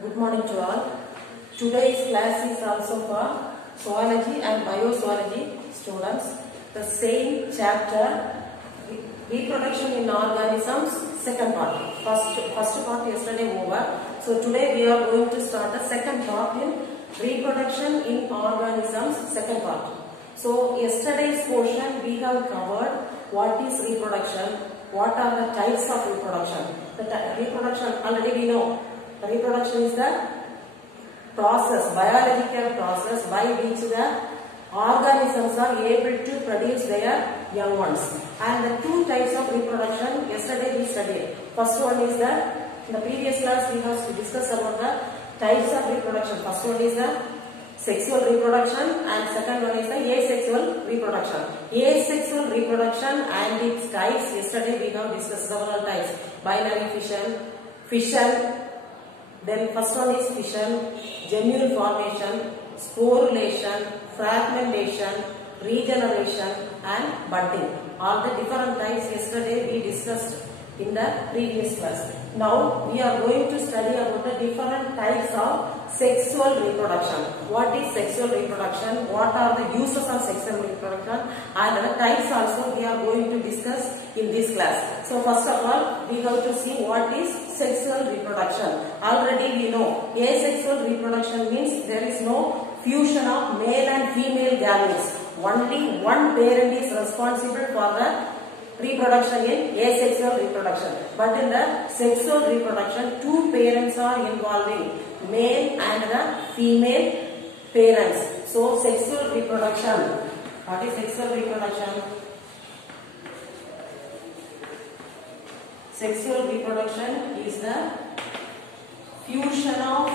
Good morning to all. Today's class is also for zoology and biozoology students. The same chapter, reproduction in organisms, second part. First part yesterday over. So today we are going to start the second part in reproduction in organisms, second part. So yesterday's portion we have covered what is reproduction, what are the types of reproduction. The reproduction already we know. Reproduction is the process, biological process by which the organisms are able to produce their young ones. And the two types of reproduction yesterday we studied. First one is in the previous class we have discussed about the types of reproduction. First one is the sexual reproduction and second one is the asexual reproduction. Asexual reproduction and its types, yesterday we have discussed several types. Binary fission, then first one is fission, gemule formation, sporulation, fragmentation, regeneration and budding. All the different types yesterday we discussed in the previous class. Now we are going to study about the different types of sexual reproduction. What is sexual reproduction? What are the uses of sexual reproduction? And the types also we are going to discuss in this class. So first of all, we have to see what is sexual reproduction. Already we know asexual reproduction means there is no fusion of male and female gametes. Only one parent is responsible for the reproduction in asexual reproduction. But in the sexual reproduction, two parents are involving, male and the female parents. So sexual reproduction. What is sexual reproduction? Sexual reproduction is the fusion of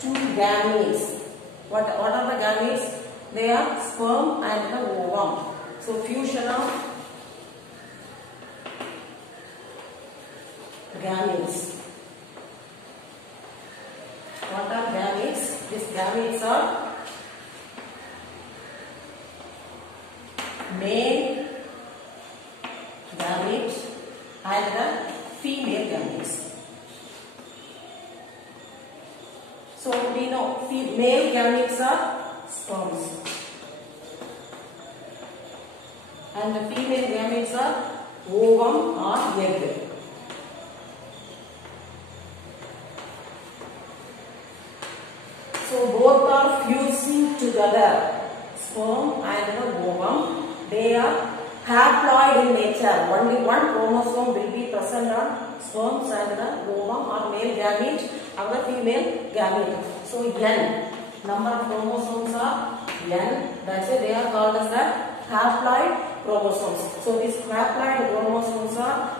two gametes. What are the gametes? They are sperm and the ovum. So fusion of gametes. What are gametes? These gametes are male gamete and the female gametes. So we know male gametes are sperms and the female gametes are ovum or egg. So both are fusing together, sperm and the ovum. They are haploid in nature. Only one chromosome will be present on sperms and the ovum or male gamete and the female gamete. So N, number of chromosomes are N. That's why they are called as the haploid chromosomes. So these haploid chromosomes are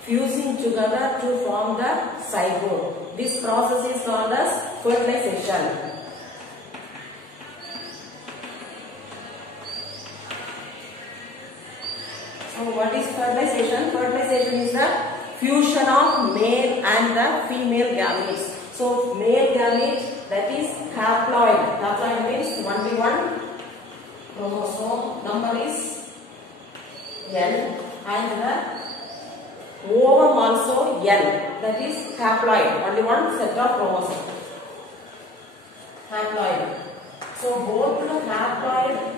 fusing together to form the zygote. This process is called as fertilization. So what is fertilization? Fertilization is the fusion of male and the female gametes. So male gamete, that is haploid. Haploid means only one chromosome. Number is N and the ovum also N. That is haploid. Only one set of chromosomes. Haploid. So both the haploid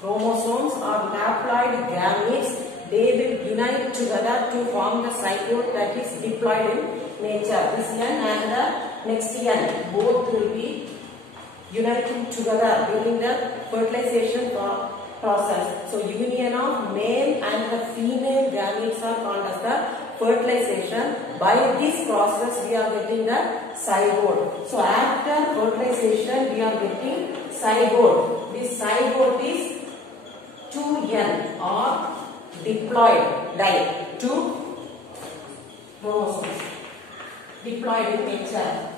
chromosomes or haploid gametes, they will unite together to form the zygote that is diploid in nature. This N and the next N, both will be uniting together during the fertilization process. So union of male and the female gametes are called as the fertilization. By this process we are getting the zygote. So after fertilization we are getting zygote. This zygote is 2N or diploid, two chromosomes, diploid in nature.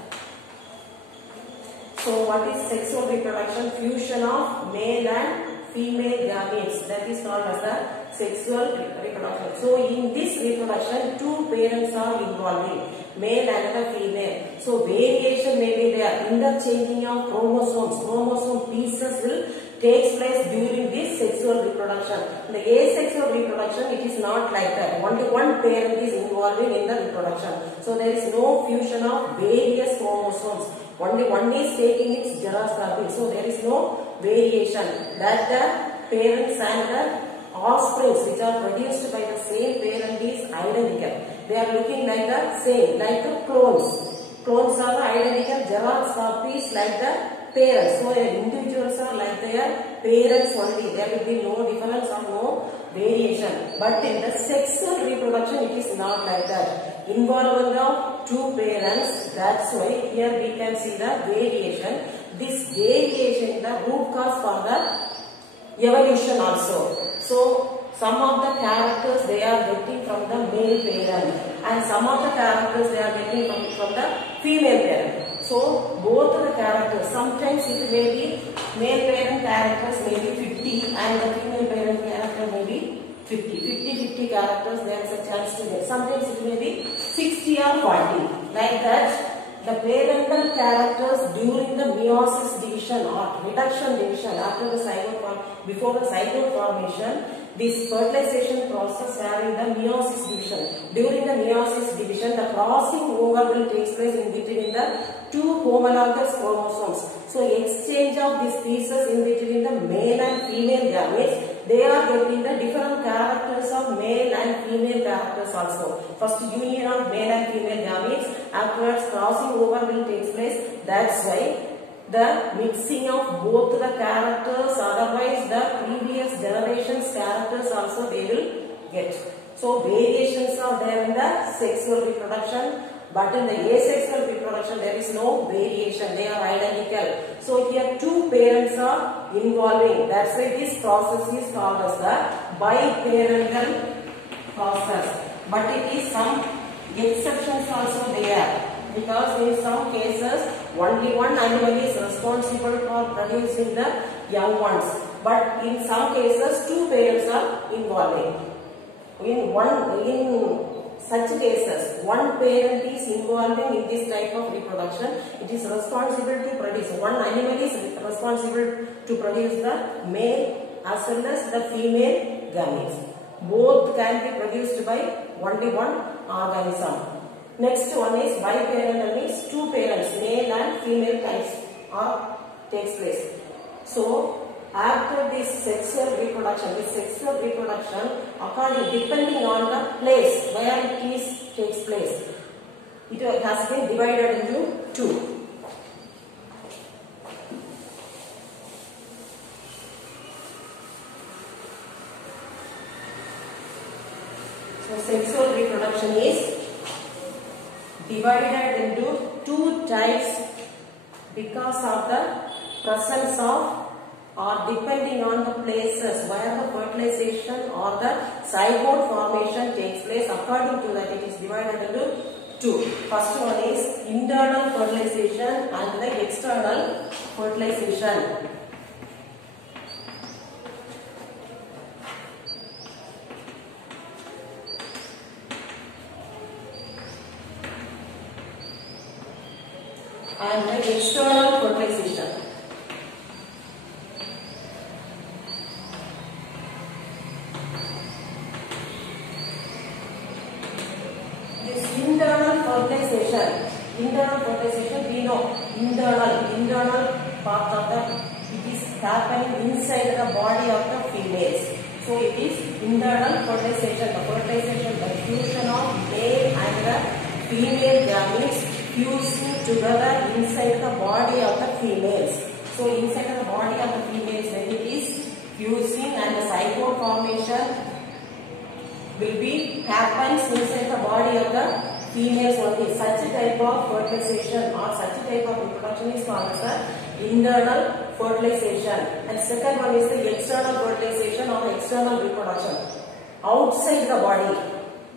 So what is sexual reproduction? Fusion of male and female gametes, that is called as the sexual reproduction. So in this reproduction, two parents are involving, male and the female. So variation may be there, interchanging of chromosomes. Chromosome pieces will takes place during this sexual reproduction. In the asexual reproduction, it is not like that. Only one parent is involving in the reproduction. So there is no fusion of various chromosomes. Only one is taking its gerascopy. So there is no variation. That the parents and the offsprings which are produced by the same parent is identical. They are looking like the same, like the clones. Clones are the identical gerascopies like the parents. So individuals are like their parents only. There will be no difference or no variation. But in the sexual reproduction, it is not like that. Involvement of two parents. That's why here we can see the variation. This variation is the root cause for the evolution also. So some of the characters they are getting from the male parent, and some of the characters they are getting from the female parent. So both the characters, sometimes it may be male parent characters may be 50 and the female parent character may be 50 characters there is a chance to get. Sometimes it may be 60 or 40. Like that, the parental characters during the meiosis division or reduction division after the zygote form, before the zygote formation, this fertilization process having the meiosis division. During the meiosis division, the crossing over will take place in between the two homologous chromosomes. So exchange of these pieces in between the male and female gametes, they are getting the different characters of male and female characters also. First union of male and female gametes, afterwards crossing over will take place. That's why the mixing of both the characters, otherwise the previous generations characters also they will get. So variations are there in the sexual reproduction, but in the asexual reproduction there is no variation, they are identical. So here two parents are involving, that's why this process is called as the biparental process. But it is some exceptions also there, because in some cases only one animal is responsible for producing the young ones, but in some cases two parents are involving. In such cases, one parent is involving in this type of reproduction. It is responsible to produce. One animal is responsible to produce the male as well as the female gametes. Both can be produced by only one organism. Next one is biparental, means two parents, male and female types takes place. So after this sexual reproduction, according depending on the place where it takes place, it has been divided into two. So sexual reproduction is divided into two types because of the presence of or depending on the places where the fertilization or the zygote formation takes place. According to that, it is divided into two. First one is internal fertilization and the external fertilization. And the external fertilization. This internal fertilization we know, internal part of it is happening inside the body of the females. So it is internal fertilization, the fertilization, the fusion of male and the female gametes fusing together inside the body of the females. So inside the body of the females, when it is fusing and the zygote formation will be happens inside the body of the females only. Such a type of fertilization or such a type of reproduction is called as the internal fertilization. And second one is the external fertilization or external reproduction. Outside the body,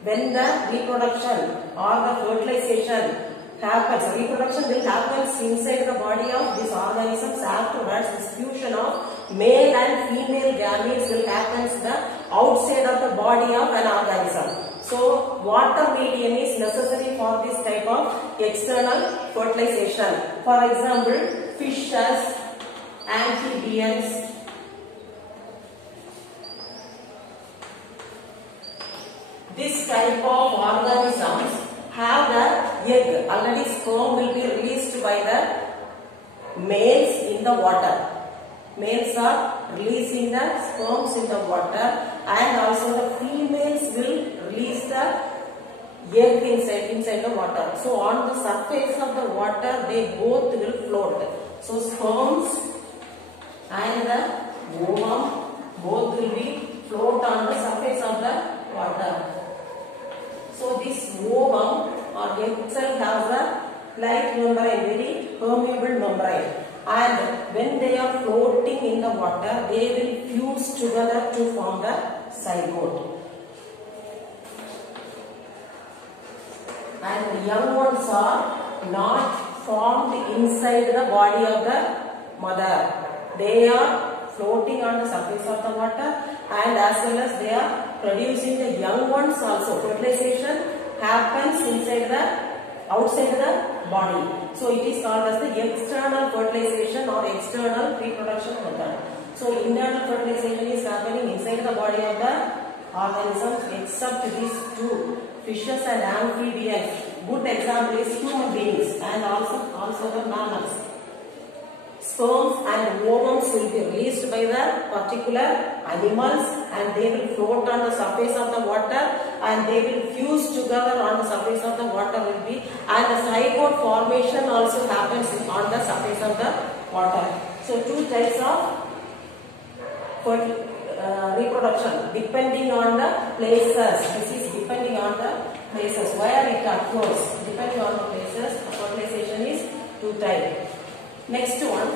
when the reproduction or the fertilization happens, reproduction will happen inside the body of these organisms. Afterwards, this fusion of male and female gametes will happen the outside of the body of an organism. So water medium is necessary for this type of external fertilization. For example, fishes, amphibians this type of organisms have the egg. Already sperm will be released by the males in the water. Males are releasing the sperms in the water, and also the females will release the egg inside the water. So on the surface of the water, they both will float. So sperms and the ovum both will be float on the surface of the water. So this ovum or egg itself has a light membrane, very permeable membrane, and when they are floating in the water, they will fuse together to form the zygote. And the young ones are not formed inside the body of the mother. They are floating on the surface of the water, and as well as they are producing the young ones also. Fertilization happens outside the body. So it is called as the external fertilization or external reproduction method. So internal fertilization is happening inside the body of the organisms, except these two, fishes and amphibians. Good example is human beings and also the mammals. Sperms and ovums will be released by the particular animals, and they will float on the surface of the water, and they will fuse together on the surface of the water will be, and the zygote formation also happens on the surface of the water. So two types of reproduction depending on the places. This is depending on the places where it occurs. Depending on the places, fertilization is two types. Next one.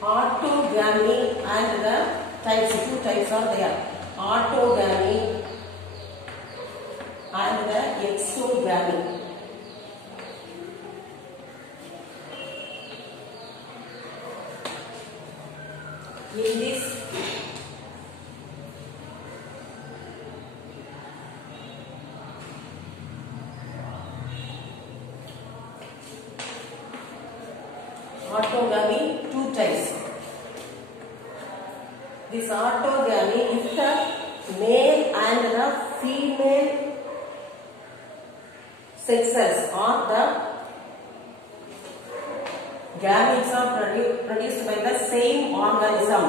Autogamy and the types, two types are there. Autogamy and the exogamy. In this autogamy, two types. This autogamy, if the male and the female sexes or the gametes are produced by the same organism.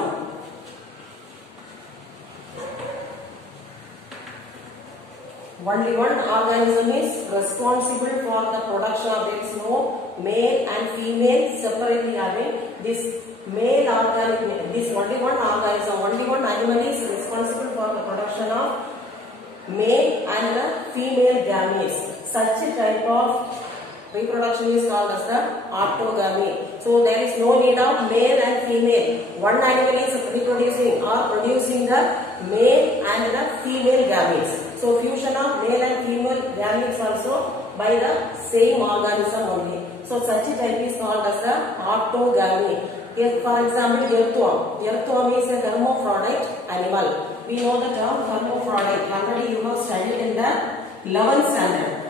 Only one organism is responsible for the production of eggs. No male and female separately having this male organism. This only one organism, only one animal is responsible for the production of male and the female gametes. Such a type of reproduction is called as the autogamy. So there is no need of male and female. One animal is reproducing or producing the male and the female gametes. So fusion of male and female gametes also by the same organism only. So such a type is called as the autogamy. Here, for example, earthworm. Earthworm is a hermaphrodite animal. We know the term hermaphrodite. Already you have studied in the 11th standard.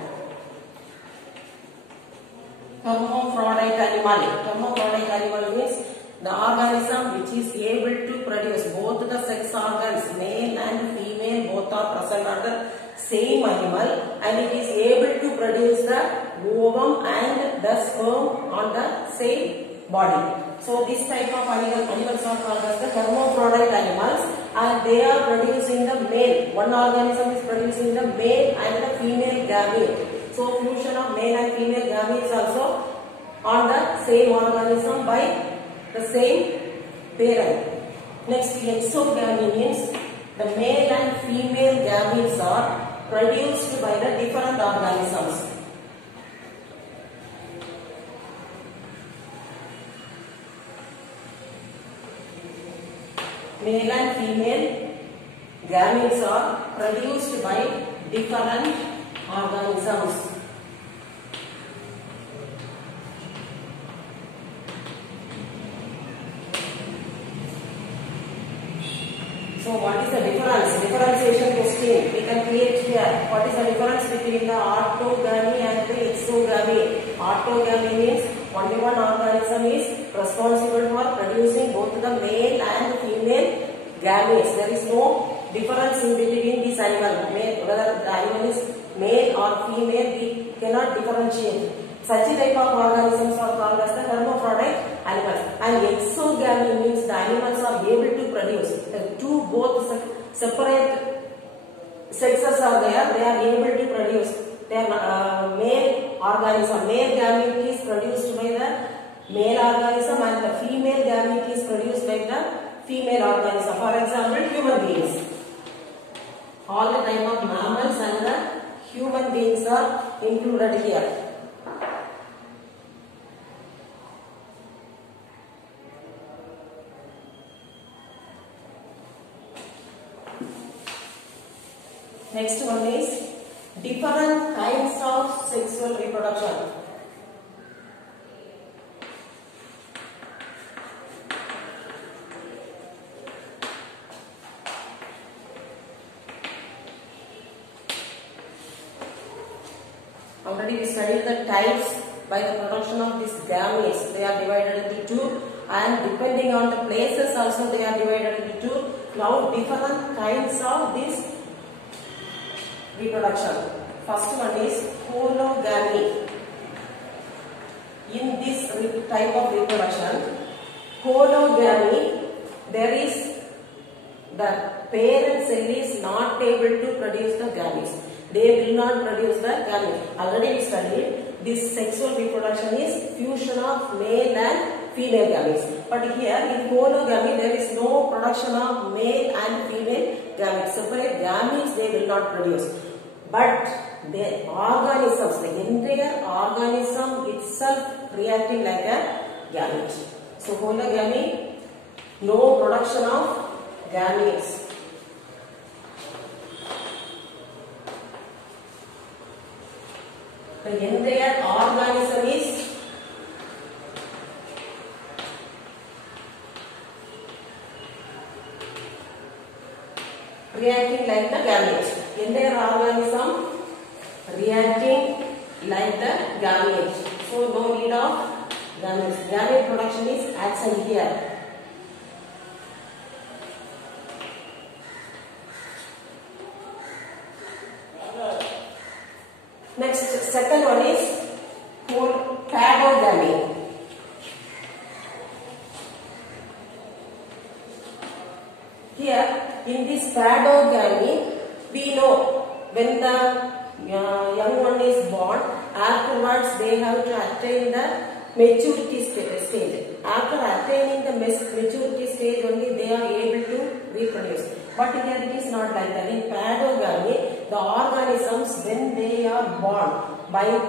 Hermaphrodite animal. Hermaphrodite animal means the organism which is able to produce both the sex organs, male and female, both are present on the same animal, and it is able to produce the ovum and the sperm on the same body. So this type of animals are called as the hermaphrodite animals, and they are producing the male. One organism is producing the male and the female gamete. So fusion of male and female gametes also on the same organism by the same parent. Next, exogamy means the male and female gametes are produced by the different organisms. Male and female gametes are produced by different organisms. So what is the difference? Differentiation question we can create here. What is is the difference between the orthogamy and the exogamy? Orthogamy means only one organism is responsible for producing both the male and female gametes. There is no difference in between this animal. Whether the animal is male or female, we cannot differentiate. Such a type of organisms are called as the hermaphrodite animals. And exogamy means the animals are able to produce. The two both separate sexes are there. They are able to produce. Their male organism, male gamete is produced by the male organism, and the female gamete is produced by the female organism. For example, human beings. All the type of mammals and the human beings are included here. Next one is different kinds of sexual reproduction. Already we studied the types by the production of these gametes. They are divided into two, and depending on the places also they are divided into two. Now different kinds of this reproduction. First one is hologamy. In this type of reproduction, hologamy, there is the parent cell is not able to produce the gametes. They will not produce the gametes. Already we studied this sexual reproduction is fusion of male and female gametes. But here in hologamy there is no production of male and female gametes. Separate gametes they will not produce. But the organisms, the entire organism itself reacting like a gamete. So hologamy, no production of gametes. The entire organism is reacting like the gamete. Entire organism reacting like the gamete. So no need of gametes. Gamete production is absent here. Next, second one is padogamy. Here, in this padogamy, we know when the young one is born, afterwards they have to attain the maturity stage. After attaining the maturity stage, only they are able to reproduce. But here it is not like that. In padogamy, the organisms when they are born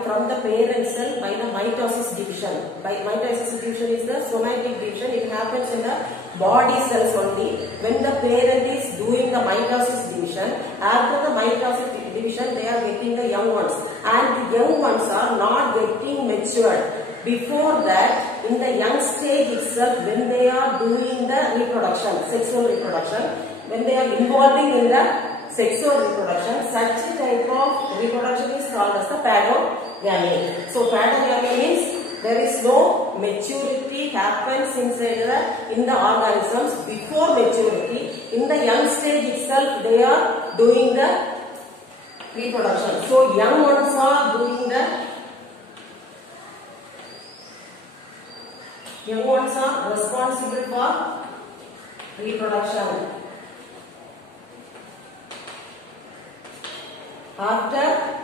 from the parent cell by the mitosis division. By mitosis division is the somatic division. It happens in the body cells only. When the parent is doing the mitosis division, after the mitosis division they are getting the young ones, and the young ones are not getting matured. Before that, in the young stage itself, when they are doing the reproduction, sexual reproduction, when they are involving in the sexual reproduction, such a type of reproduction is called as the padogamy. So padogamy means there is no maturity happens inside in the organisms before maturity. In the young stage itself, they are doing the reproduction. So young ones are doing the young ones are responsible for reproduction. After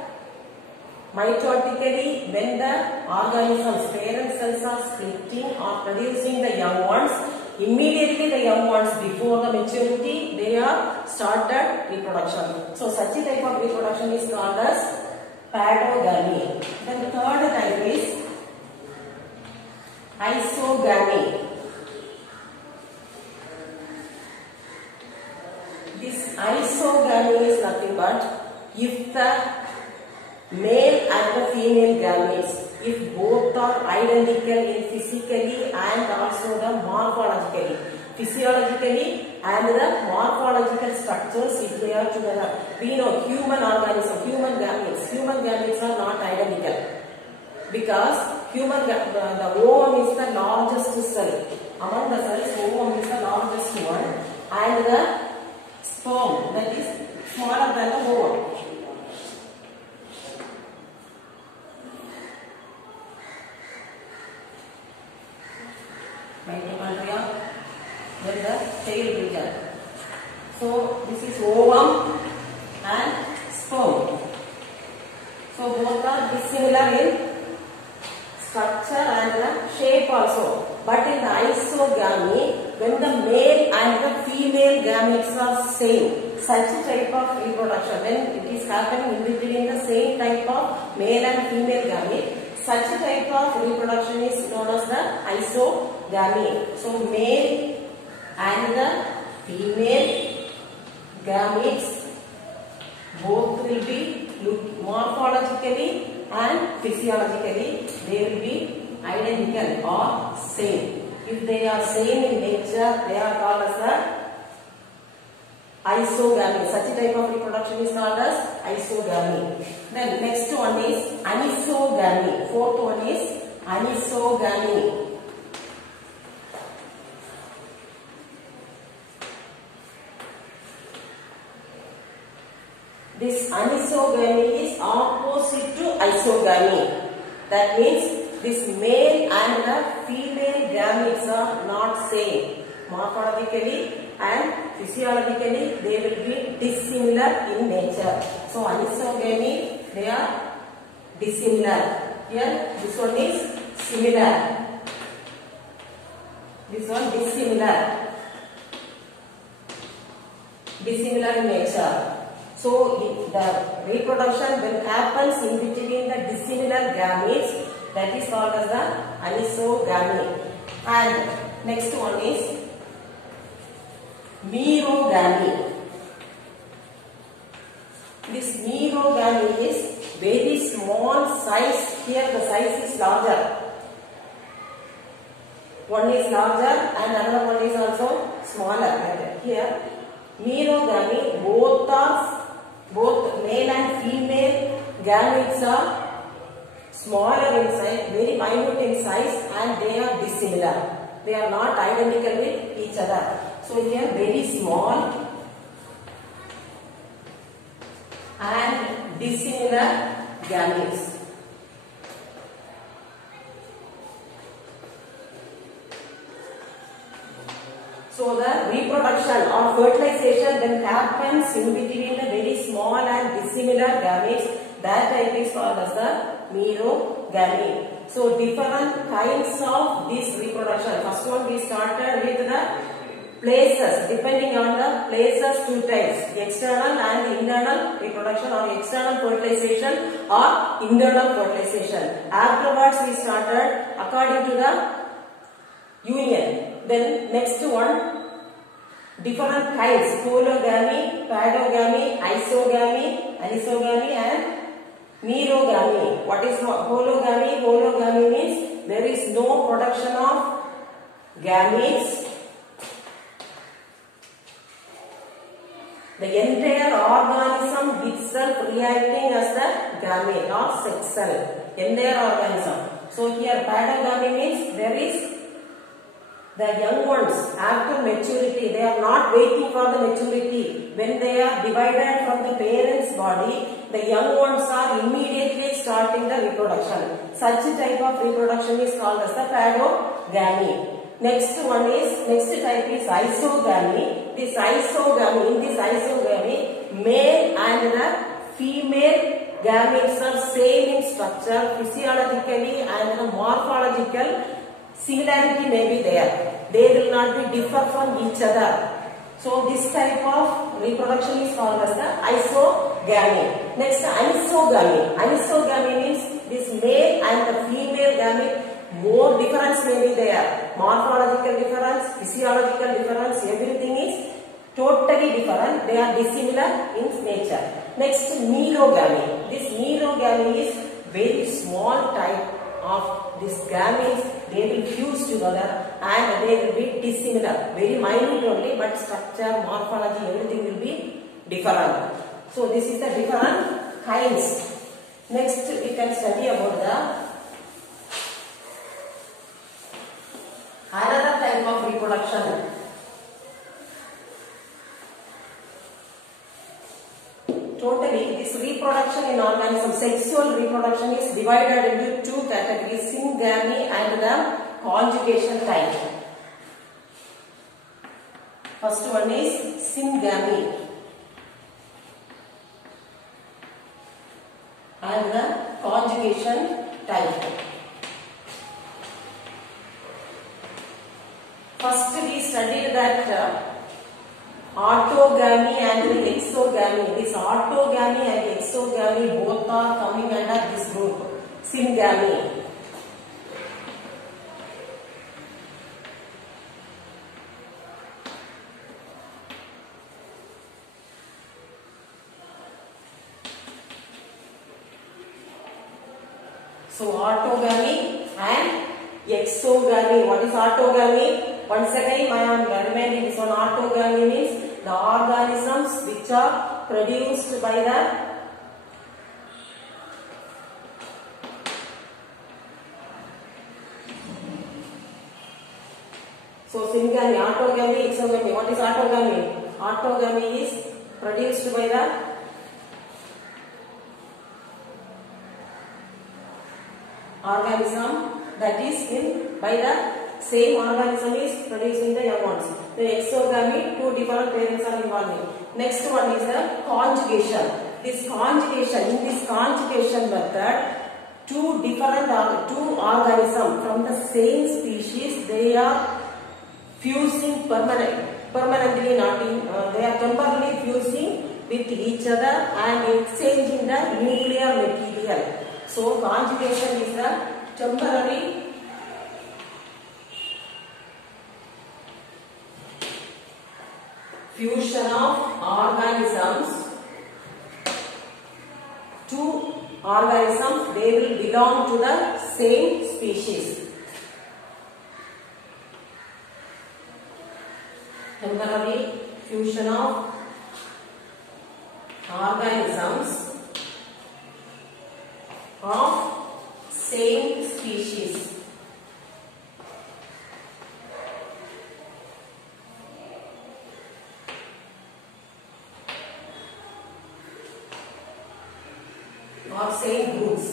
mitotically, when the organisms, parent cells are splitting or producing the young ones, immediately the young ones before the maturity, they are started reproduction. So such a type of reproduction is called as padogamy. Then the third type is isogamy. This isogamy is nothing but if the male and the female gametes, if both are identical in physically and also the morphologically. physiologically and the morphological structures if they are together. We know human organism, human gametes are not identical because the ovum is the largest cell. Among the cells, ovum is the largest one and the sperm that is smaller than the ovum. Mitochondria, then the tail region. So this is ovum and sperm. So both are dissimilar in structure and the shape also. But in the isogamy, when the male and the female gametes are same, such type of reproduction, when it is happening in between the same type of male and female gamete, such type of reproduction is known as the isogamy. So male and the female gametes both will be morphologically and physiologically they will be identical or same. If they are same in nature, they are called as the isogamy. Such a type of reproduction is called as isogamy. Then next one is anisogamy. Fourth one is anisogamy. This anisogamy is opposite to isogamy. That means this male and the female gametes are not same. Morphologically and physiologically they will be dissimilar in nature. So anisogamy, they are dissimilar. Here this one is similar. This one dissimilar. Dissimilar in nature. So the reproduction when happens in between the dissimilar gametes, that is called as the anisogamy. And next one is merogamy. This merogamy is very small size. Here the size is larger. One is larger and another one is also smaller. Here merogamy, both male and female gametes are smaller in size, very minute in size, and they are dissimilar. They are not identical with each other. So here very small and dissimilar gametes. So the reproduction or fertilization then happens in between the very small and dissimilar gametes. That type is called as the merogamy. So different kinds of this reproduction. First one we started with the places. Depending on the places, two types: external and internal reproduction, or external fertilization or internal fertilization. Afterwards we started according to the union. Then next one, different kinds: hologamy, padogamy, isogamy, anisogamy and merogamy. What is hologamy? Hologamy means there is no production of gametes. The entire organism itself reacting as the gamete or sex cell. Entire organism. So here padogamy means there is the young ones after maturity, they are not waiting for the maturity. When they are divided from the parent's body, the young ones are immediately starting the reproduction. Such type of reproduction is called as the padogamy. Next type is isogamy. In this isogamy, male and the female gametes are same in structure, physiologically and morphological similarity may be there. They will not be differ from each other. So this type of reproduction is called as the isogamy. Next, anisogamy. Anisogamy means this male and the female gamete, more difference may be there. Morphological difference, physiological difference, everything is totally different. They are dissimilar in nature. Next, merogamy. This merogamy is very small type of these gametes, they will fuse together and they will be dissimilar, very minute only, but structure, morphology, everything will be different. So this is the different kinds. Next we can study about the another type of reproduction. Totally, this reproduction in organisms, sexual reproduction is divided into two categories, syngamy and the conjugation type. First one is syngamy and the conjugation type. First we studied that autogamy and exogamy. This autogamy and exogamy both are coming under this group, syngamy. So autogamy and exogamy. What is autogamy? Once again I am reminding this one. Autogamy means the organisms which are produced by the syngamy, autogamy, exogamy. What is autogamy? Autogamy is produced by the organism that is in by the same organism is producing the young ones. The exogamy, two different parents are involved. Next one is the conjugation. In this conjugation method, two organisms from the same species, they are fusing permanently, not in, they are temporarily fusing with each other and exchanging the nuclear material. So conjugation is the temporary fusion of organisms. Two organisms, they will belong to the same species. Temporary fusion of organisms of same species. Or same groups.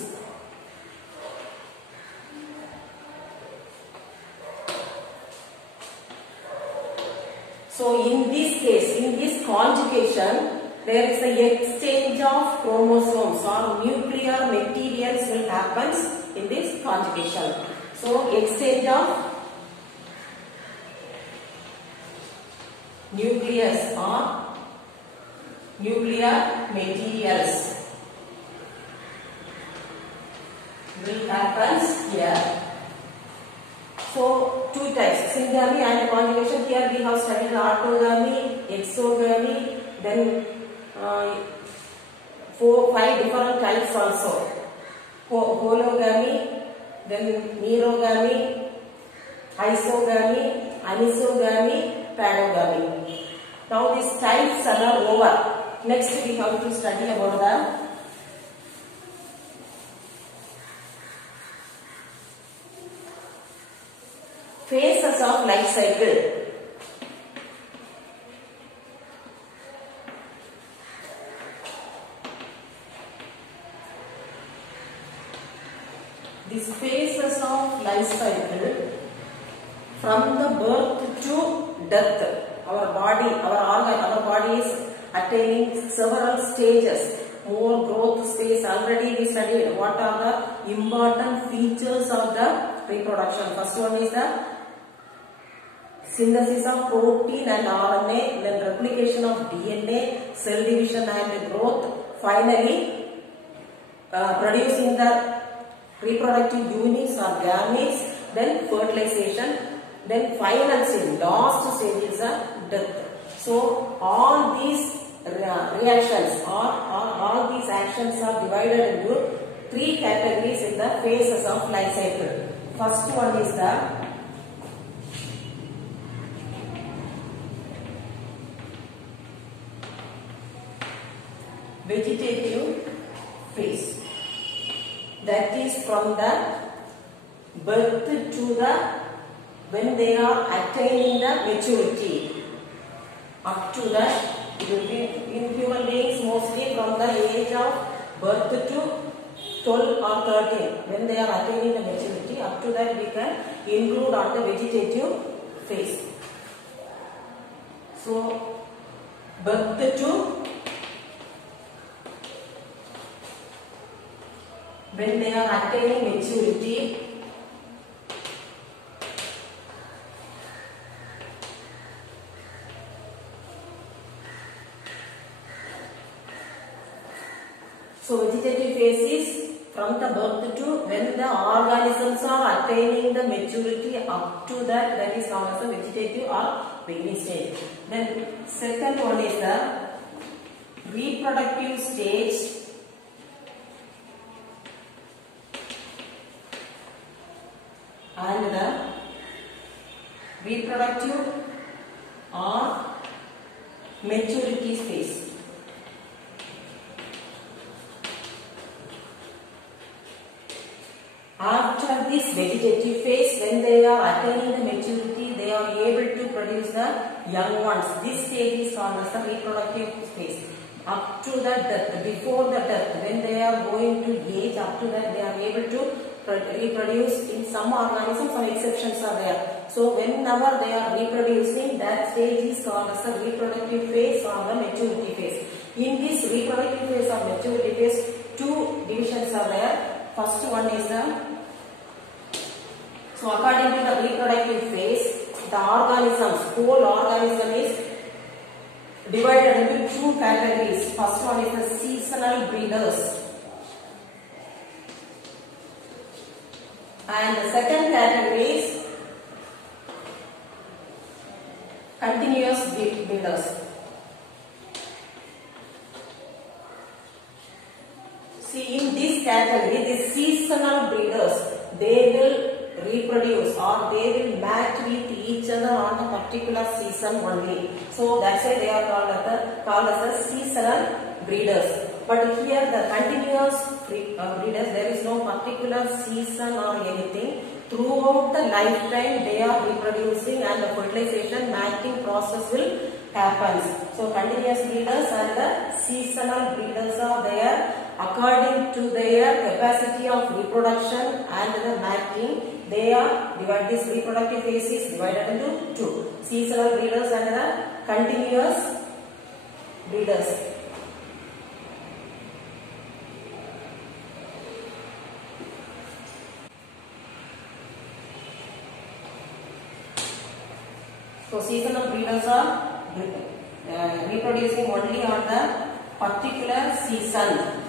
So in this case, in this conjugation, there is the exchange of chromosomes or nuclear materials will happen in this conjugation. So exchange of nucleus or nuclear materials will happen here. So two types, syngamy and conjugation. Here we have studied autogamy, exogamy, then 5 different types also. Hologamy, then merogamy, isogamy, anisogamy, parogamy. Now these types are over. Next we have to study about the phases of life cycle. These phases of life cycle, from the birth to death, our body is attaining several stages. More growth stage. Already we studied what are the important features of the reproduction. First one is the synthesis of protein and RNA, then replication of DNA, cell division and growth, finally producing the reproductive units or gametes, then fertilization, then final stage, last stage is death. So all these reactions or all these actions are divided into 3 categories in the phases of life cycle. First one is the vegetative phase. That is from the birth to the when they are attaining the maturity. Up to that, it will be in human beings mostly from the age of birth to 12 or 13. When they are attaining the maturity, up to that we can include on the vegetative phase. So, birth to when they are attaining maturity, so vegetative phase is from the birth to when the organisms are attaining the maturity, up to that is known as the vegetative or beginning stage. Then second one is the reproductive stage. And the reproductive or maturity phase. After this vegetative phase, when they are attaining the maturity, they are able to produce the young ones. This stage is called as the reproductive phase. Up to the death, before the death, when they are going to age, up to that they are able to reproduce. In some organisms, some exceptions are there. So whenever they are reproducing, that stage is called as the reproductive phase or the maturity phase. In this reproductive phase or maturity phase, two divisions are there. First one is so according to the reproductive phase, the organisms, whole organism is divided into two categories. First one is the seasonal breeders. And the second category is continuous breeders. See, in this category, the seasonal breeders, they will reproduce or they will match with each other on a particular season only. So that's why they are called as the seasonal breeders. But here the continuous breeders, there is no particular season or anything. Throughout the lifetime they are reproducing and the fertilization matching process will happen. So continuous breeders and the seasonal breeders are there. According to their capacity of reproduction and the matching, they are divided. This reproductive phase is divided into two: seasonal breeders and the continuous breeders. So seasonal breeders are reproducing only on the particular season.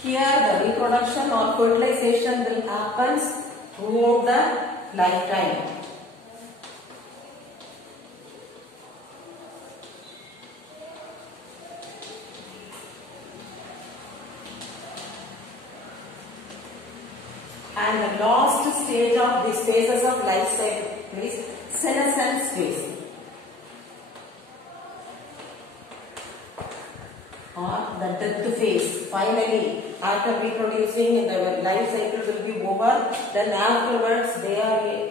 Here the reproduction or fertilization will happen throughout the lifetime. And the last stage of these phases of life cycle is senescence phase, or the death phase. Finally, after reproducing, the life cycle will be over. Then afterwards, they are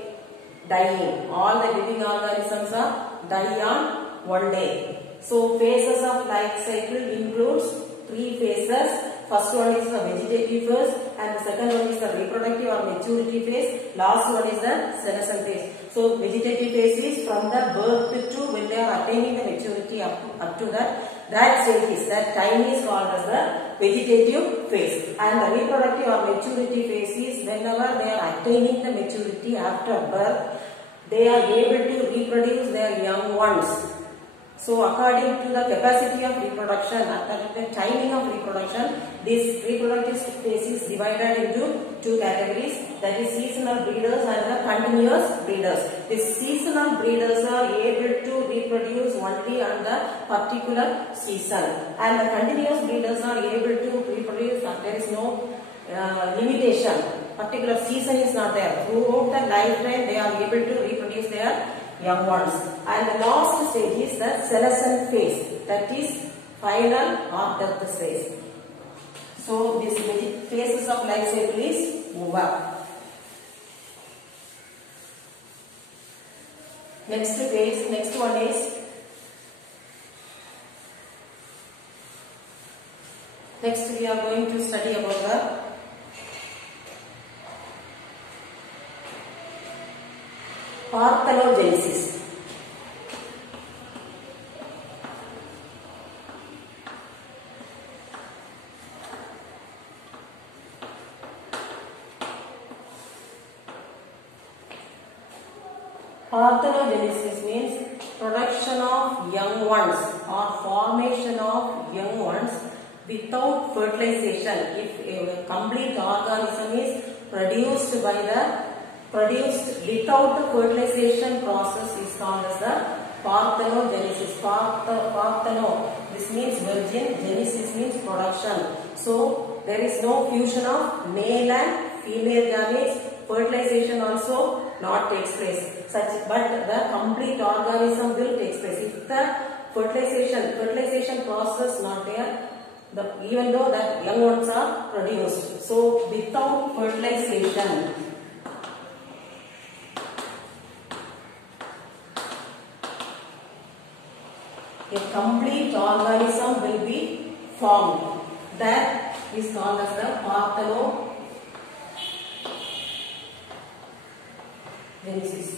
dying. All the living organisms are die on one day. So phases of life cycle includes three phases. First one is the vegetative phase, and the second one is the reproductive or maturity phase. Last one is the senescent phase. So vegetative phase is from the birth to when they are attaining the maturity up to that. That stage is, that time is called as the vegetative phase. And the reproductive or maturity phase is whenever they are attaining the maturity after birth, they are able to reproduce their young ones. So according to the capacity of reproduction, at the timing of reproduction, this reproductive phase is divided into two categories, that is seasonal breeders and the continuous breeders. These seasonal breeders are able to reproduce only on the particular season, and the continuous breeders are able to reproduce reproduce, there is no limitation. Particular season is not there. Throughout the lifetime, they are able to reproduce their young ones. And the last stage is the senescent phase. That is final or death phase. So these phases of life cycle is over. Next phase, next one is next we are going to study about the parthenogenesis. Parthenogenesis means production of young ones or formation of young ones without fertilization. If a complete organism is produced without the fertilization process is called as the parthenogenesis. Partheno, this means virgin, genesis means production. So there is no fusion of male and female gametes. Fertilization also not takes place. But the complete organism will take place. If the fertilization process not there, even though that young ones are produced. So without fertilization, a complete organism will be formed. That is called as the parthenogenesis.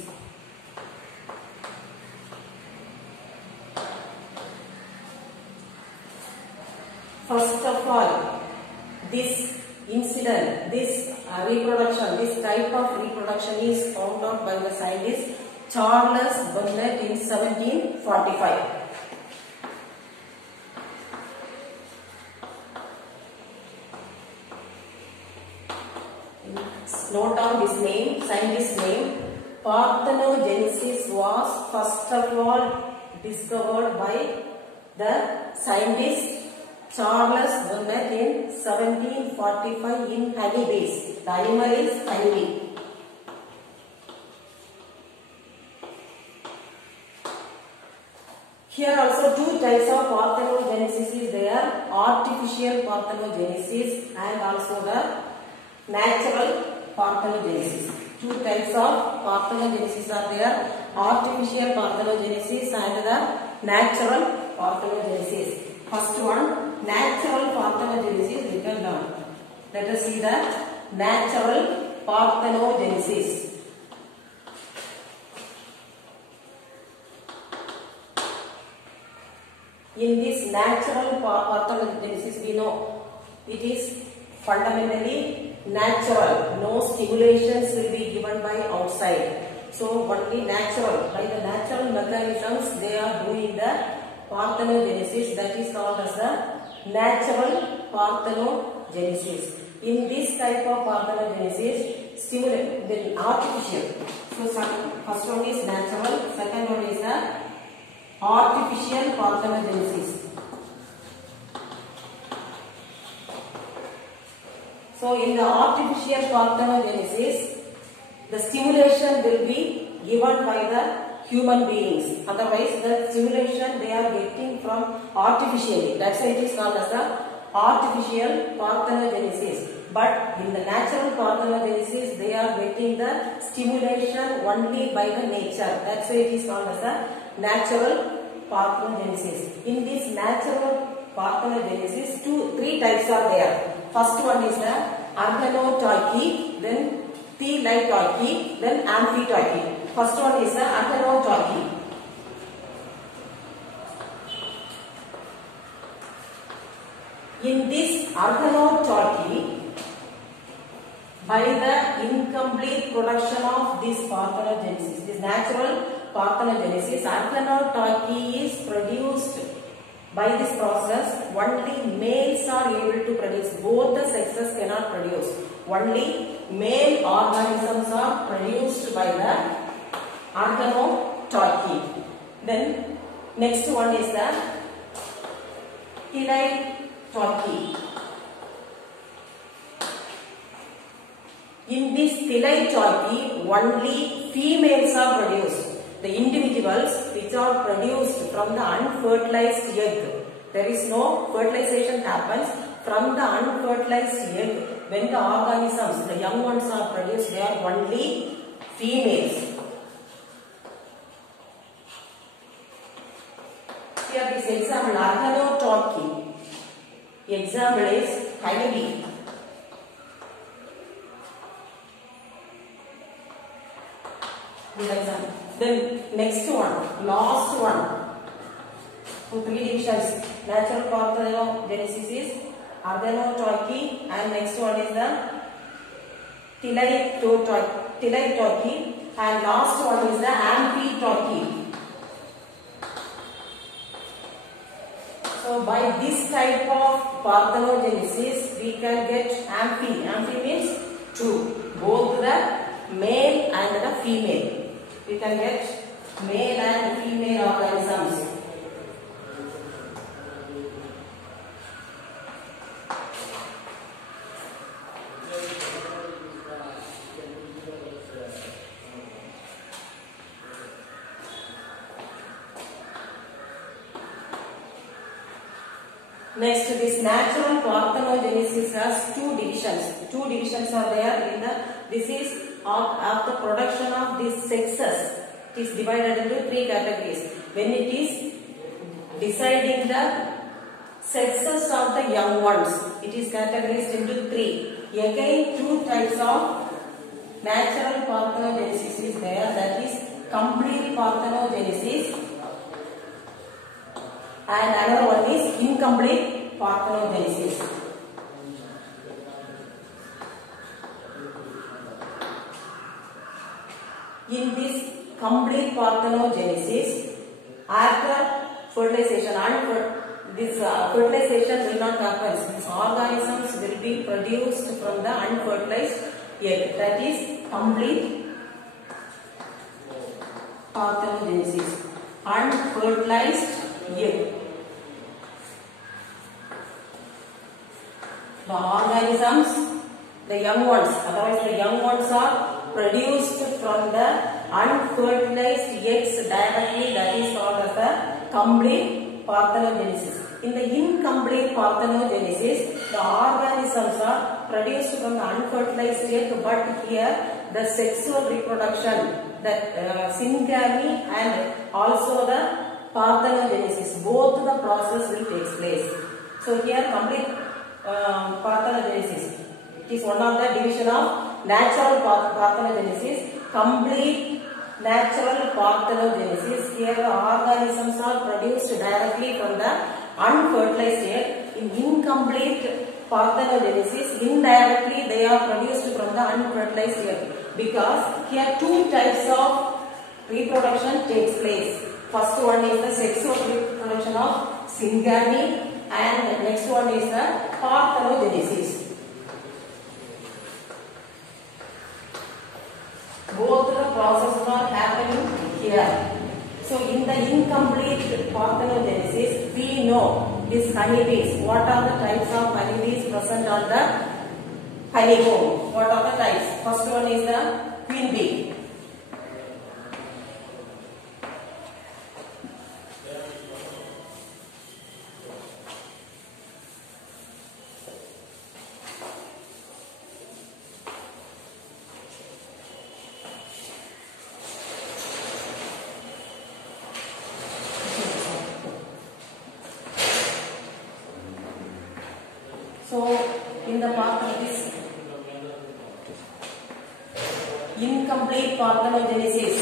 First of all, this incident, this reproduction, this type of reproduction is found out by the scientist Charles Bonnet in 1745. Note down his name, scientist's name. Parthenogenesis was first of all discovered by the scientist Charles Bonnet in 1745 in honeybees. The animal is honeybee. Here also two types of parthenogenesis is there. Artificial parthenogenesis and also the natural parthenogenesis. Two types of parthenogenesis are there. Artificial parthenogenesis and the natural parthenogenesis. First one, natural parthenogenesis written down. Let us see the natural parthenogenesis. In this natural parthenogenesis, we know it is fundamentally natural. No stimulations will be given by outside. So only natural. By the natural mechanisms, they are doing the parthenogenesis. That is called as the natural parthenogenesis. In this type of parthenogenesis, stimulate the artificial. So first one is natural. Second one is the artificial parthenogenesis. So in the artificial parthenogenesis, the stimulation will be given by the human beings. Otherwise, the stimulation they are getting from artificially. That's why it is called as the artificial parthenogenesis. But in the natural parthenogenesis, they are getting the stimulation only by the nature. That's why it is called as the natural parthenogenesis. In this natural parthenogenesis, three types are there. First one is the organotroche, then thelytoche, then amphitoche. First one is the organotroche. In this organotroche, by the incomplete production of this parthenogenesis, this natural parthenogenesis, organotroche is produced. By this process, only males are able to produce. Both the sexes cannot produce. Only male organisms are produced by the organotroche. Then next one is the thelytoche. In this Thylaetoichi, only females are produced. The individuals which are produced from the unfertilized egg. There is no fertilization happens from the unfertilized egg. When the organisms, the young ones are produced, they are only females. Here this example, Arthenotoki. Example is honeybee. Good example. Then next one, last one. So three divisions. Natural parthenogenesis is Arthenotoki, and next one is the Thylaetoichi, and last one is the Amphitoki. So by this type of parthenogenesis, we can get amphi. Amphi means two, both the male and the female. We can get male and female organisms. Next, this natural parthenogenesis has two divisions. Two divisions are there in the, this is of the production of these sexes. It is divided into three categories. When it is deciding the sexes of the young ones, it is categorized into three. Again, two types of natural parthenogenesis is there, that is complete parthenogenesis, and another one is incomplete parthenogenesis. In this complete parthenogenesis, after fertilization, this fertilization will not happen. These organisms will be produced from the unfertilized egg. That is complete parthenogenesis. Unfertilized egg. The organisms, the young ones, otherwise the young ones are produced from the unfertilized eggs directly, that is called as the complete parthenogenesis. In the incomplete parthenogenesis, the organisms are produced from the unfertilized egg, but here the sexual reproduction, that syngamy and also the parthenogenesis, both the process will take place. So here complete parthenogenesis, it is one of the division of natural parthenogenesis. Complete natural parthenogenesis, here the organisms are produced directly from the unfertilized egg. In incomplete parthenogenesis, indirectly they are produced from the unfertilized egg, because here two types of reproduction takes place. First one is the sexual reproduction of syngamy, and next one is the parthenogenesis. Both the processes are happening here. So in the incomplete parthenogenesis, we know these honeybees. What are the types of honeybees present on the honeycomb? What are the types? First one is the queen bee. So, in the part of this incomplete parthenogenesis,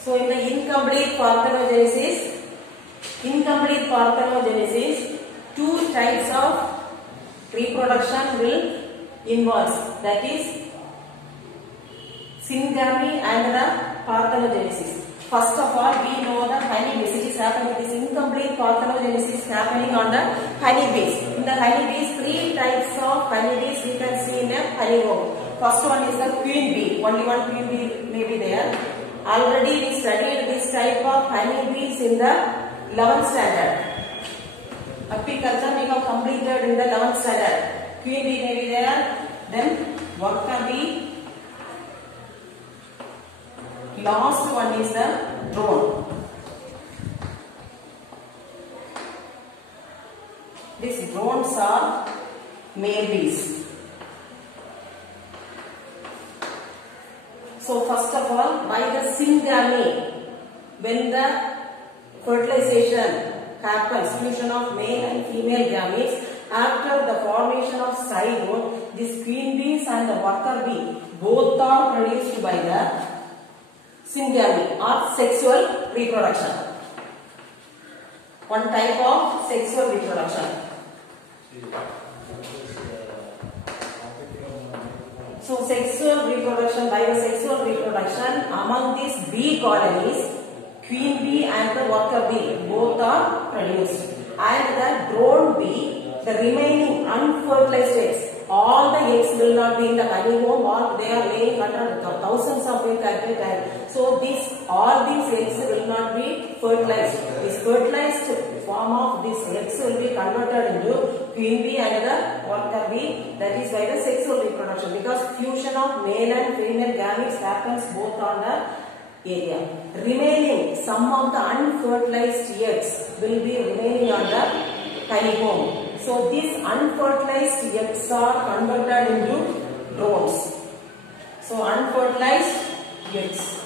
so in the incomplete parthenogenesis, two types of reproduction will involve, that is syngamy and the parthenogenesis. First of all, we know the honeybees. It is happening. This incomplete parthenogenesis is happening on the honeybees. in the honeybees, three types of honeybees we can see in a honey comb. First one is the queen bee. Only one queen bee may be there. Already we studied this type of honeybees in the 11th standard. Apiculture we have completed in the 11th standard. Queen bee may be there. Then worker bee. Last one is the drone. These drones are male bees. So first of all, by the syngamy, when the fertilization happens, fusion of male and female gametes, after the formation of zygote, these queen bees and the worker bee both are produced by the syngamy or sexual reproduction. One type of sexual reproduction. So sexual reproduction, by the sexual reproduction among these bee colonies, queen bee and the worker bee both are produced, and the drone bee, the remaining unfertilized eggs, all the eggs will not be in the honey comb, or they are laying under thousands of eggs at a time. So all these eggs will not be fertilized. This fertilized form of these eggs will be converted into queen bee and the worker bee, that is by the sexual reproduction, because fusion of male and female gametes happens both on the area. Remaining, some of the unfertilized eggs will be remaining on the honey comb. So these unfertilized eggs are converted into drones. So unfertilized eggs.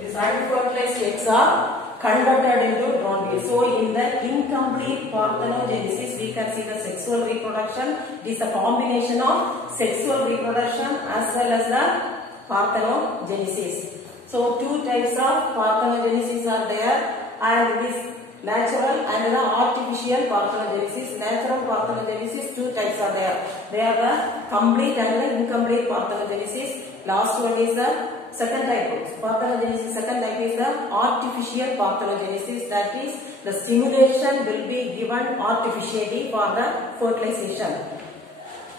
These unfertilized eggs are converted into drone bees. So in the incomplete parthenogenesis, we can see the sexual reproduction. This is a combination of sexual reproduction as well as the parthenogenesis. So two types of parthenogenesis are there, and this natural and the artificial parthenogenesis. Natural parthenogenesis, two types are there. They are the complete and the incomplete parthenogenesis. Last one is the second type of parthenogenesis. Second type is the artificial parthenogenesis. That is, the stimulation will be given artificially for the fertilization.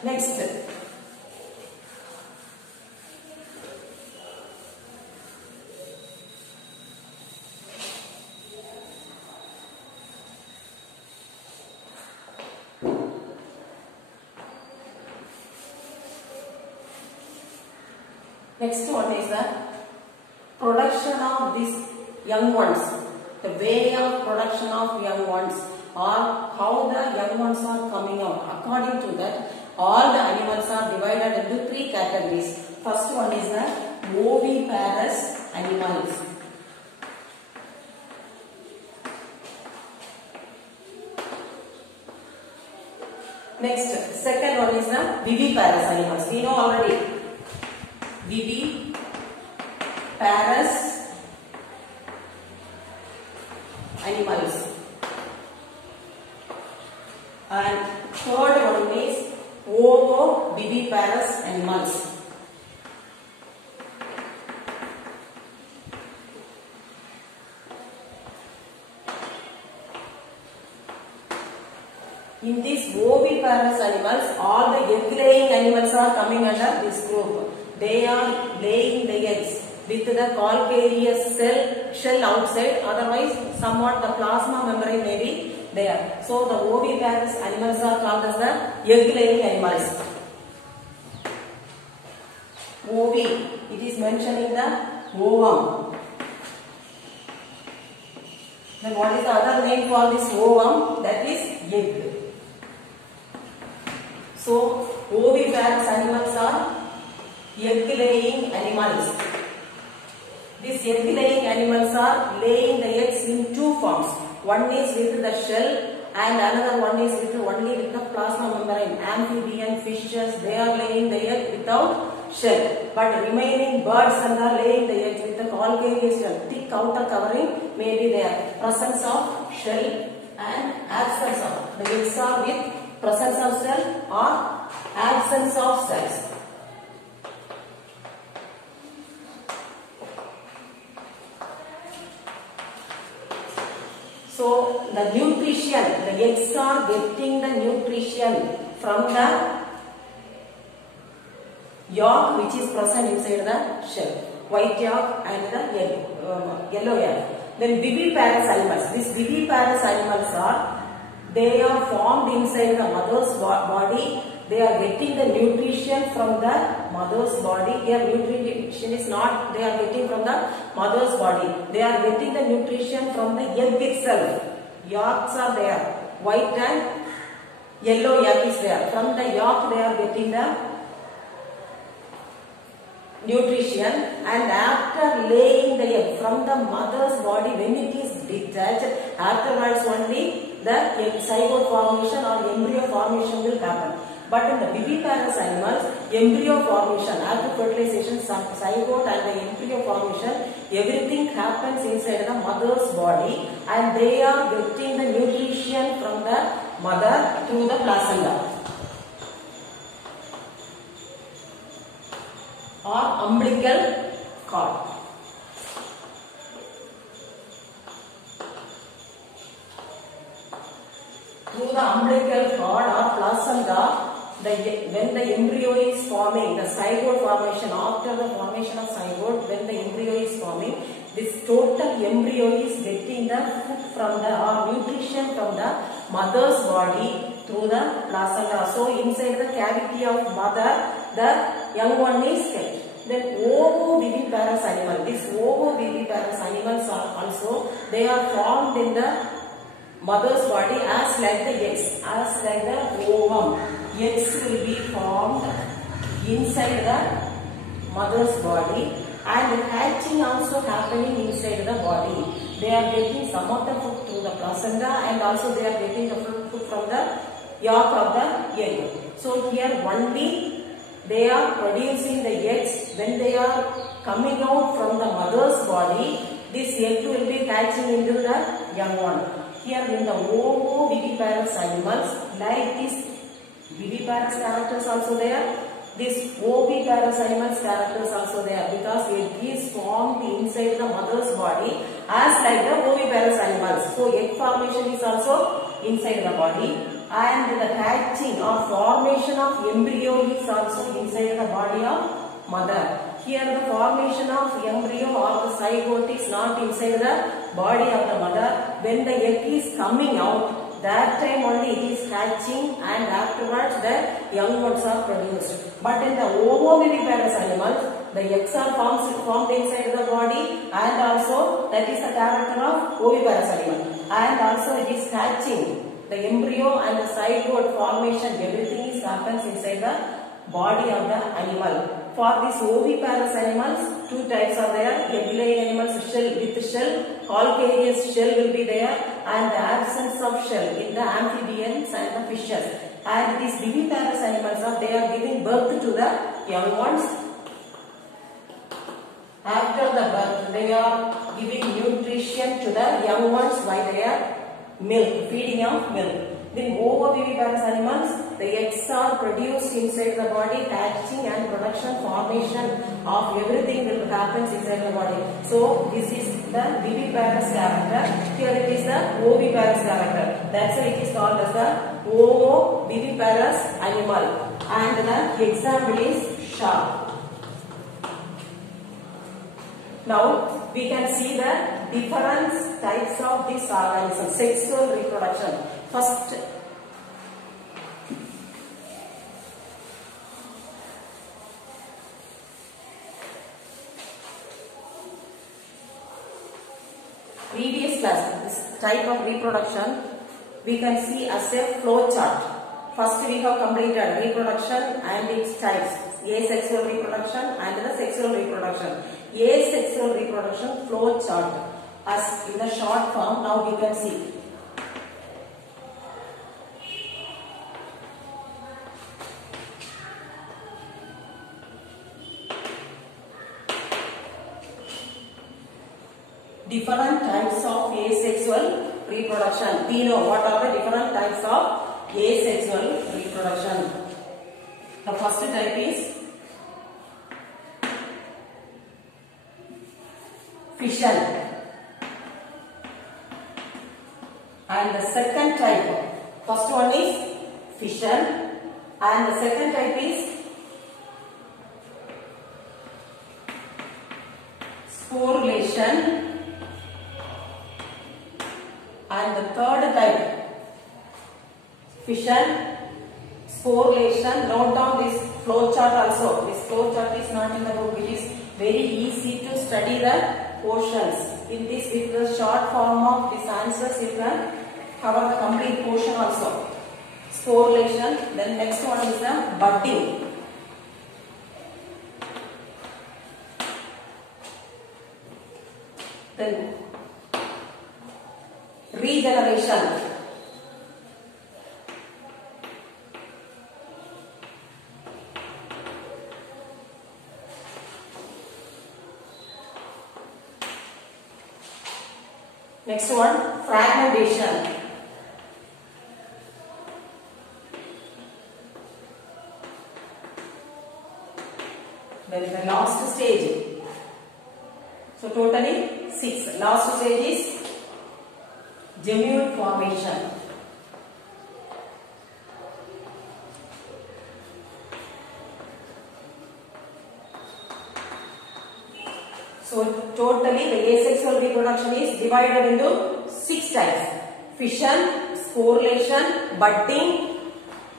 Next. Next one is the production of these young ones. The way of production of young ones, or how the young ones are coming out. According to that, all the animals are divided into three categories. First one is the oviparous animals. Next, second one is the viviparous animals. We know already. Viviparous animals. And third one is ovoviviparous animals. In these oviparous animals, all the egg-laying animals are coming under this group. They are laying the eggs with the calcareous shell outside, otherwise somewhat the plasma membrane may be there. So the oviparous animals are called as the egg-laying animals. Ovi, it is mentioned in the ovum. Then what is the other name for this ovum? That is egg. So oviparous animals are egg-laying animals. These egg-laying animals are laying the eggs in two forms. One is with the shell and another one is only with the plasma membrane. Amphibian fishes, they are laying the egg without shell. But remaining birds are laying the eggs with the calcareous shell. Thick outer covering may be there. Presence of shell and absence of. The eggs are with presence of shell or absence of cells. So the nutrition, the eggs are getting the nutrition from the yolk which is present inside the shell, white yolk and the yellow yolk. Then viviparous animals. These viviparous animals they are formed inside the mother's body. They are getting the nutrition from the mother's body. Here nutrition is not they are getting from the mother's body. They are getting the nutrition from the egg itself. Yolks are there. White and yellow yolk is there. From the yolk they are getting the nutrition, and after laying the egg from the mother's body, when it is detached, afterwards only the zygote formation or embryo formation will happen. But in the viviparous animals, embryo formation, after fertilization, zygote and the embryo formation, everything happens inside the mother's body, and they are getting the nutrition from the mother through the placenta or umbilical cord. Through the umbilical cord or placenta, when the embryo is forming, the zygote formation, after the formation of zygote, when the embryo is forming, this total embryo is getting the food from the or nutrition from the mother's body through the placenta. So inside the cavity of mother, the young one is kept. Then ovoviviparous animal. These ovoviviparous animals are also, they are formed in the mother's body as like the eggs, as like the ovum. Eggs will be formed inside the mother's body, and hatching also happening inside the body. They are getting some of the food through the placenta, and also they are getting the food from the yolk of the egg. So here only they are producing the eggs. When they are coming out from the mother's body, this egg will be hatching into the young one. Here in the ovoviviparous animals, like this viviparous characters also there, this oviparous animals characters also there, because egg is formed inside the mother's body as like the oviparous animals. So egg formation is also inside the body, and the hatching or formation of embryo is also inside the body of mother. Here the formation of embryo or the zygote is not inside the body of the mother. When the egg is coming out, that time only it is hatching, and afterwards the young ones are produced. But in the ovoviviparous animals, the eggs are formed inside the body, and also that is the character of oviparous animal. And also it is hatching. The embryo and the zygote formation, everything is happens inside the body of the animal. For these oviparous animals, two types are there. Egg-laying animals, shell with shell, calcareous shell will be there, and the absence of shell in the amphibians and the fishes. And these viviparous animals they are giving birth to the young ones. After the birth, they are giving nutrition to the young ones by their milk, feeding of milk. Then ovoviviparous animals, the eggs are produced inside the body, hatching and production, formation of everything will happens inside the body. So this is the viviparous character. Here it is the oviparous character. That's why it is called as the ovoviviparous animal. And the example is shark. Now we can see the different types of these organisms. Sexual reproduction. First, previous class, this type of reproduction we can see as a flow chart. First we have completed reproduction and its types. Asexual reproduction and the sexual reproduction. Asexual reproduction flow chart as in the short form. Now we can see. Different types of asexual reproduction. We know what are the different types of asexual reproduction. The first type is fission. and the second type. First one is fission and the second type is sporulation and the third type fission, sporulation. Note down this flow chart also. This flow chart is not in the book. It is very easy to study the portions. In this, with the short form of these answers, you can cover the complete portion also. Sporulation. Then next one is the budding. Then regeneration. Next one, fragmentation. Then the last stage. So totally 6. Last stage is gemule formation. So totally the asexual reproduction is divided into 6 types: fission, sporulation, budding,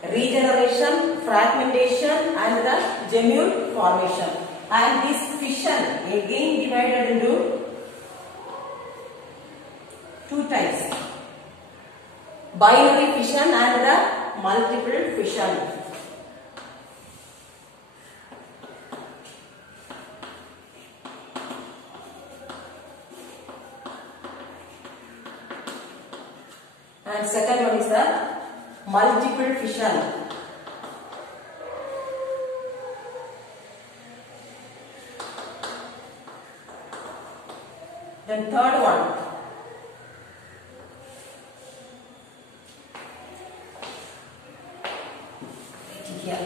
regeneration, fragmentation and the gemule formation. And this fission again divided into 2 types: binary fission and the multiple fission. And second one is the multiple fission. Then third one, here.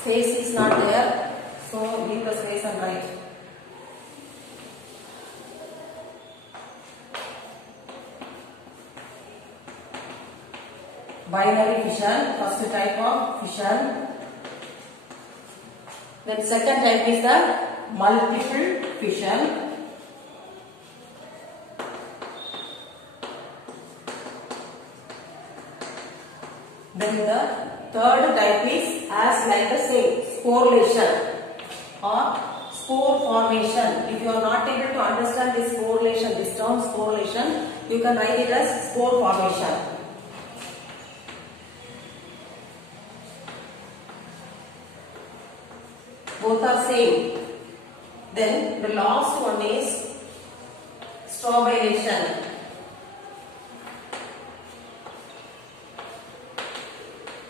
Space is not there, so leave the space and write. Binary fission, first type of fission. Then second type is the multiple fission. Then the third type is as like the same, sporulation or spore formation. If you are not able to understand this sporulation, this term sporulation, you can write it as spore formation. Both are same. Then the last one is strobilation.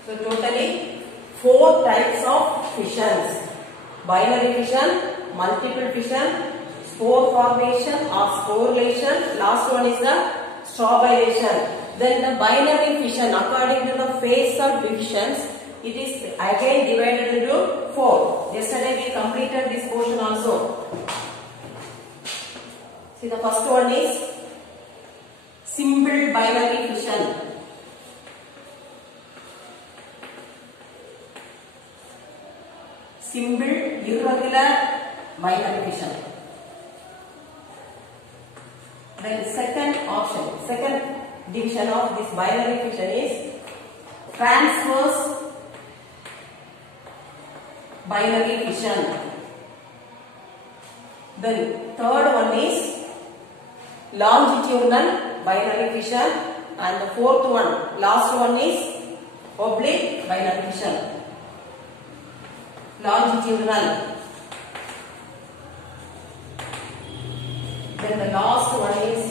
So totally 4 types of fissions: binary fission, multiple fission, spore formation or sporulation. Last one is the strobilation. Then the binary fission, according to the phase of divisions, it is again divided into 4. Yesterday we completed this portion also. See, the first one is simple binary fission. Simple irregular binary fission. Then second option, second division of this binary fission is transverse binary fission. Then third one is longitudinal binary fission and the fourth one, last one is oblique binary fission. Longitudinal. Then the last one is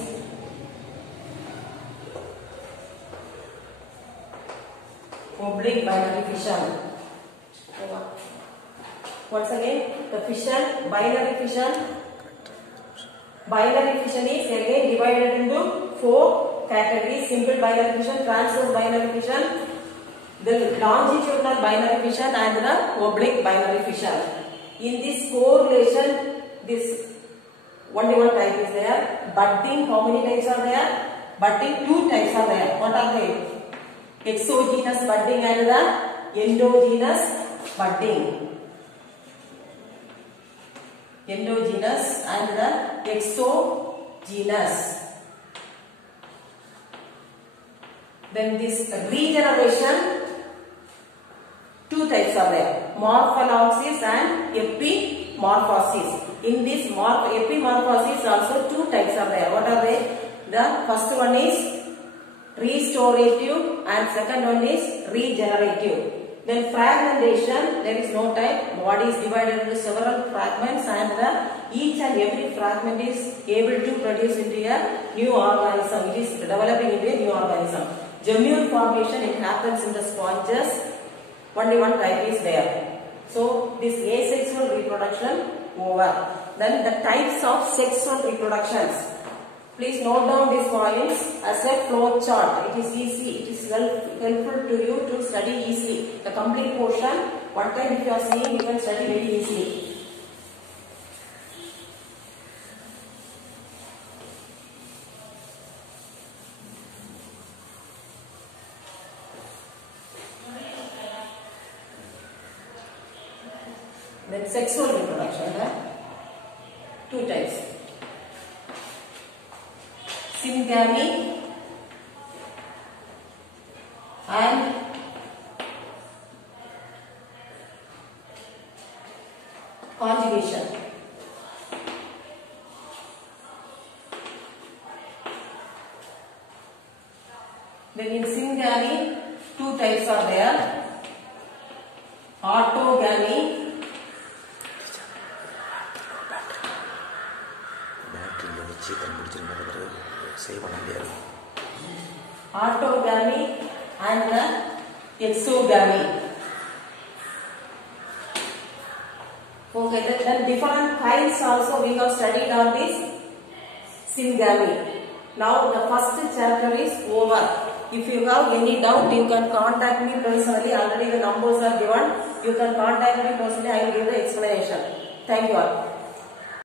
oblique binary fission. Once again, the fission, binary fission. Binary fission is again divided into 4 categories: simple binary fission, transverse binary fission, the longitudinal binary fission and the oblique binary fission. In this correlation, this Only one type is there. Budding, how many types are there? Budding, 2 types are there. What are they? Exogenous budding and the endogenous budding. Endogenous and the exogenous. Then this regeneration, 2 types are there. Morpholosis and epimorphosis. In this epimorphosis also 2 types are there. What are they? The first one is restorative and second one is regenerative. Then fragmentation, there is no type. Body is divided into several fragments and each and every fragment is able to produce into a new organism. It is developing into a new organism. Gemule formation, it happens in the sponges. Only one type is there. So this asexual reproduction over. Then the types of sexual reproductions. Please note down these points as a flow chart. It is easy. It is helpful to you to study easily. The complete portion, one time if you are seeing, you can study very easily. Then sexual reproduction, 2 types. Syngamy and conjugation. Then in syngamy, 2 types are there. Autogamy and the exogamy. Okay, then different kinds also we have studied on this syngamy. Now the first chapter is over. If you have any doubt, you can contact me personally. Already the numbers are given. You can contact me personally. I will give the explanation. Thank you all.